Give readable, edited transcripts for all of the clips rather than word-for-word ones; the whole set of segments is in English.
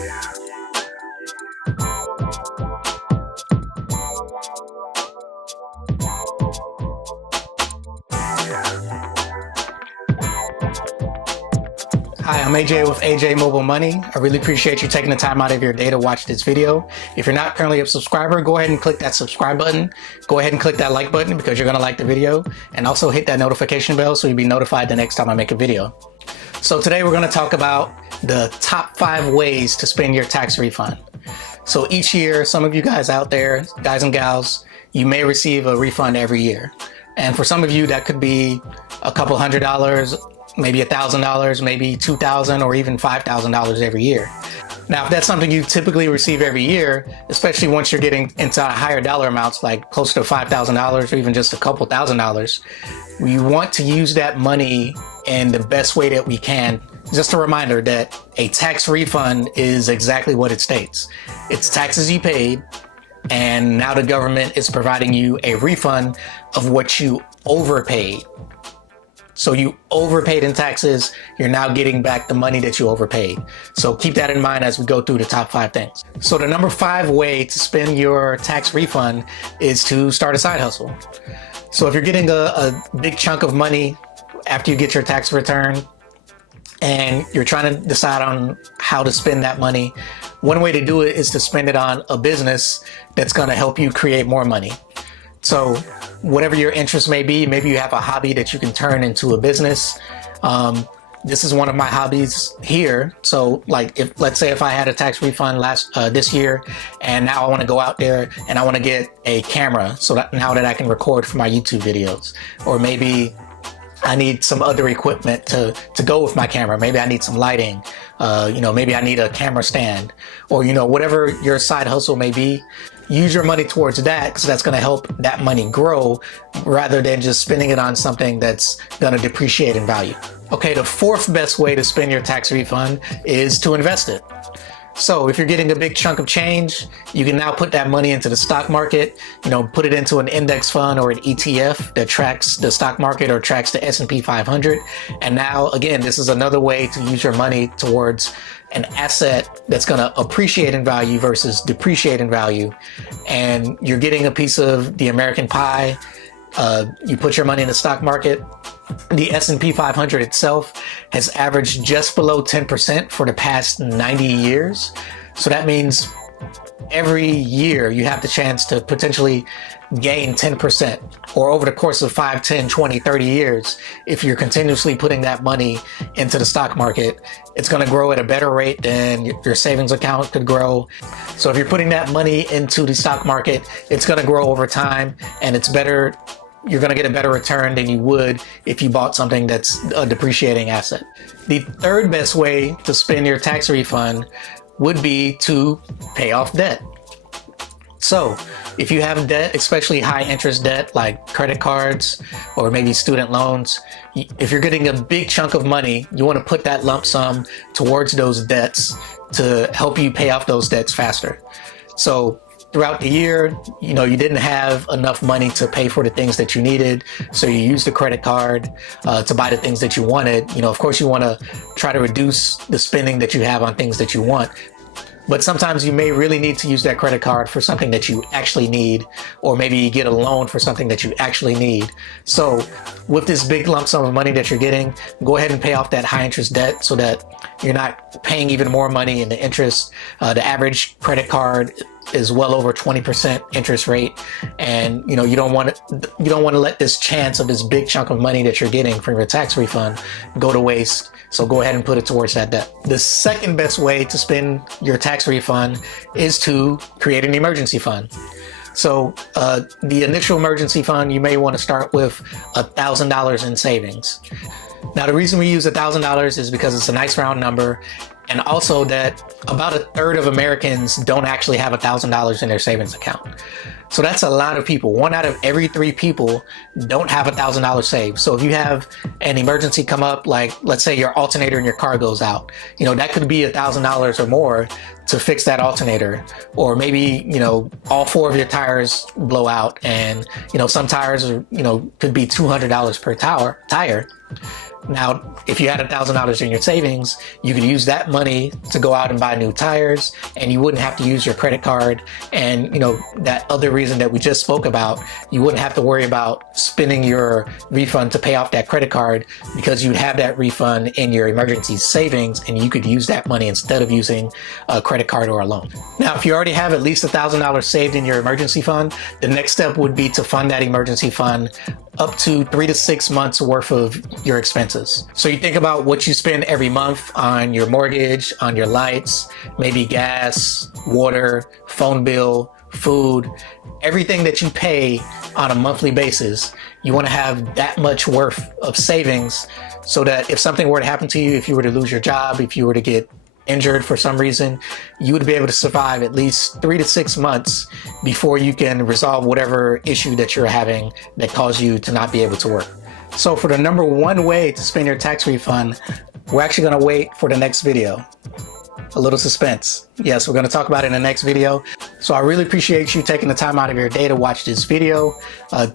Hi, I'm AJ with AJ Mobile Money. I really appreciate you taking the time out of your day to watch this video. If you're not currently a subscriber, go ahead and click that subscribe button. Go ahead and click that like button because you're gonna like the video, and also hit that notification bell so you'll be notified the next time I make a video. So today we're gonna talk about the top 5 ways to spend your tax refund. So each year, some of you guys out there, guys and gals, you may receive a refund every year. And for some of you, that could be a couple $100, maybe $1,000, maybe $2,000, or even $5,000 every year. Now, if that's something you typically receive every year, especially once you're getting into higher dollar amounts, like close to $5,000 or even just a couple $1,000s, we want to use that money in the best way that we can. Just a reminder that a tax refund is exactly what it states. It's taxes you paid, and now the government is providing you a refund of what you overpaid. So you overpaid in taxes, you're now getting back the money that you overpaid. So keep that in mind as we go through the top 5 things. So the number 5 way to spend your tax refund is to start a side hustle. So if you're getting a big chunk of money after you get your tax return and you're trying to decide on how to spend that money, one way to do it is to spend it on a business that's gonna help you create more money. So whatever your interest may be, maybe you have a hobby that you can turn into a business. This is one of my hobbies here. So like, let's say if I had a tax refund this year, and now I want to go out there and I want to get a camera so that now that I can record for my YouTube videos, or maybe I need some other equipment to go with my camera. Maybe I need some lighting, maybe I need a camera stand, or, whatever your side hustle may be. Use your money towards that, because that's going to help that money grow rather than just spending it on something that's going to depreciate in value. Okay, the 4th best way to spend your tax refund is to invest it. So if you're getting a big chunk of change, you can now put that money into the stock market, put it into an index fund or an ETF that tracks the stock market or tracks the S&P 500. And now, again, this is another way to use your money towards an asset that's going to appreciate in value versus depreciate in value. And you're getting a piece of the American pie. You put your money in the stock market. The S&P 500 itself has averaged just below 10% for the past 90 years. So that means every year you have the chance to potentially gain 10%, or over the course of 5, 10, 20, 30 years, if you're continuously putting that money into the stock market, it's going to grow at a better rate than your savings account could grow. So if you're putting that money into the stock market, it's going to grow over time, and it's better. You're going to get a better return than you would if you bought something that's a depreciating asset. The 3rd best way to spend your tax refund would be to pay off debt. So if you have debt, especially high interest debt like credit cards or maybe student loans, if you're getting a big chunk of money, you want to put that lump sum towards those debts to help you pay off those debts faster. So throughout the year, you didn't have enough money to pay for the things that you needed, so you used the credit card to buy the things that you wanted. Of course, you want to try to reduce the spending that you have on things that you want. But sometimes you may really need to use that credit card for something that you actually need, or maybe you get a loan for something that you actually need. So with this big lump sum of money that you're getting, go ahead and pay off that high interest debt so that you're not paying even more money in the interest. The average credit card is well over 20% interest rate, and you don't want to let this chance of this big chunk of money that you're getting from your tax refund go to waste. So go ahead and put it towards that debt. The 2nd best way to spend your tax refund is to create an emergency fund. So the initial emergency fund, you may want to start with $1,000 in savings. Now, the reason we use $1,000 is because it's a nice round number, and also that about 1/3 of Americans don't actually have $1,000 in their savings account. So that's a lot of people. 1 out of every 3 people don't have $1,000 saved. So if you have an emergency come up, like let's say your alternator in your car goes out, that could be $1,000 or more to fix that alternator. Or maybe, all 4 of your tires blow out, and, some tires are, could be $200 per tire. Now, if you had $1,000 in your savings, you could use that money to go out and buy new tires, and you wouldn't have to use your credit card. And that other reason that we just spoke about, you wouldn't have to worry about spending your refund to pay off that credit card, because you'd have that refund in your emergency savings, and you could use that money instead of using a credit card or a loan. Now, if you already have at least $1,000 saved in your emergency fund, the next step would be to fund that emergency fund up to 3 to 6 months worth of your expenses. So you think about what you spend every month on your mortgage, on your lights, maybe gas, water, phone bill, food, everything that you pay on a monthly basis. You want to have that much worth of savings so that if something were to happen to you, if you were to lose your job, if you were to get injured for some reason, you would be able to survive at least 3 to 6 months before you can resolve whatever issue that you're having that caused you to not be able to work. So for the number one way to spend your tax refund, we're actually going to wait for the next video. A little suspense. Yes, we're going to talk about it in the next video. So I really appreciate you taking the time out of your day to watch this video.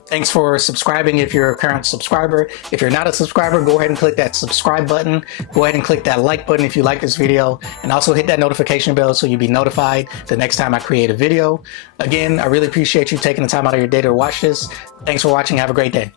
Thanks for subscribing if you're a current subscriber. If you're not a subscriber, go ahead and click that subscribe button. Go ahead and click that like button if you like this video, and also hit that notification bell so you'll be notified the next time I create a video. Again, I really appreciate you taking the time out of your day to watch this. Thanks for watching. Have a great day.